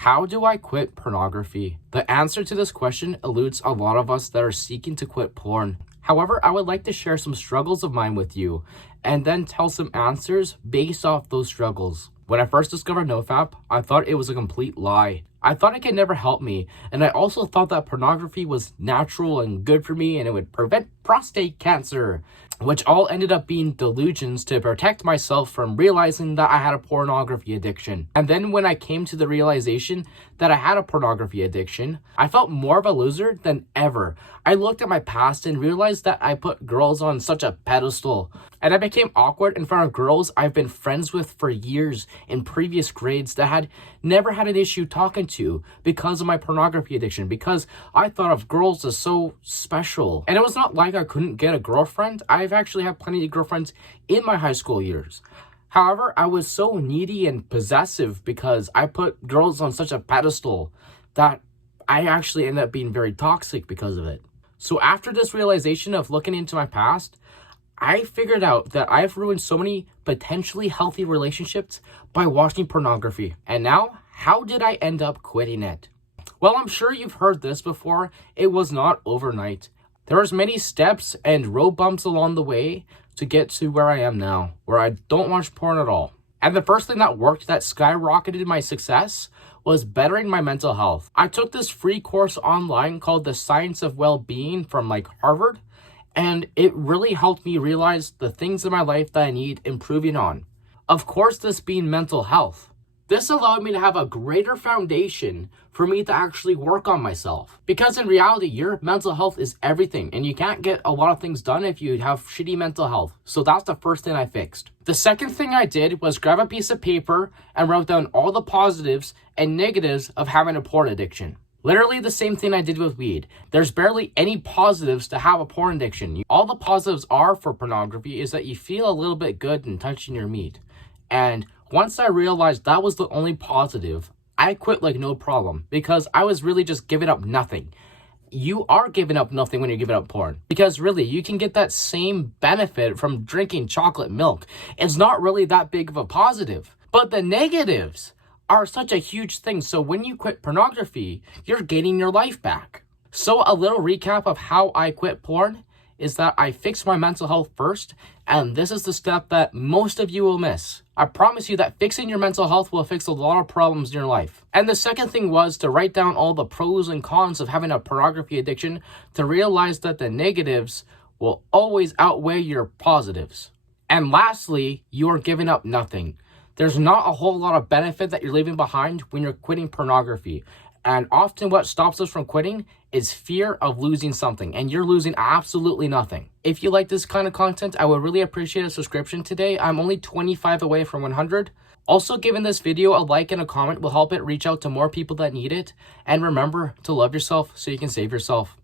How do I quit pornography? The answer to this question eludes a lot of us that are seeking to quit porn. However, I would like to share some struggles of mine with you and then tell some answers based off those struggles. When I first discovered NoFap, I thought it was a complete lie. I thought it could never help me, and I also thought that pornography was natural and good for me and it would prevent prostate cancer, which all ended up being delusions to protect myself from realizing that I had a pornography addiction. And then when I came to the realization that I had a pornography addiction, I felt more of a loser than ever. I looked at my past and realized that I put girls on such a pedestal, and I became awkward in front of girls I've been friends with for years in previous grades that had never had an issue talking to because of my pornography addiction, because I thought of girls as so special. And it was not like I couldn't get a girlfriend. I've actually had plenty of girlfriends in my high school years. However, I was so needy and possessive because I put girls on such a pedestal that I actually ended up being very toxic because of it. So after this realization of looking into my past, I figured out that I've ruined so many potentially healthy relationships by watching pornography. And now, how did I end up quitting it? Well, I'm sure you've heard this before. It was not overnight. There was many steps and road bumps along the way to get to where I am now, where I don't watch porn at all. And the first thing that worked that skyrocketed my success was bettering my mental health. I took this free course online called The Science of Well-Being from Harvard, and it really helped me realize the things in my life that I need improving on. Of course, this being mental health. This allowed me to have a greater foundation for me to actually work on myself. Because in reality, your mental health is everything, and you can't get a lot of things done if you have shitty mental health. So that's the first thing I fixed. The second thing I did was grab a piece of paper and wrote down all the positives and negatives of having a porn addiction. Literally the same thing I did with weed. There's barely any positives to have a porn addiction. All the positives are for pornography is that you feel a little bit good in touching your meat. And once I realized that was the only positive, I quit like no problem because I was really just giving up nothing. You are giving up nothing when you're giving up porn because really you can get that same benefit from drinking chocolate milk. It's not really that big of a positive, but the negatives are such a huge thing. So when you quit pornography, you're gaining your life back. So a little recap of how I quit porn is that I fixed my mental health first, and this is the step that most of you will miss. I promise you that fixing your mental health will fix a lot of problems in your life. And the second thing was to write down all the pros and cons of having a pornography addiction to realize that the negatives will always outweigh your positives. And lastly, you are giving up nothing. There's not a whole lot of benefit that you're leaving behind when you're quitting pornography. And often what stops us from quitting is fear of losing something, and you're losing absolutely nothing. If you like this kind of content, I would really appreciate a subscription today. I'm only 25 away from 100. Also, giving this video a like and a comment will help it reach out to more people that need it. And remember to love yourself so you can save yourself.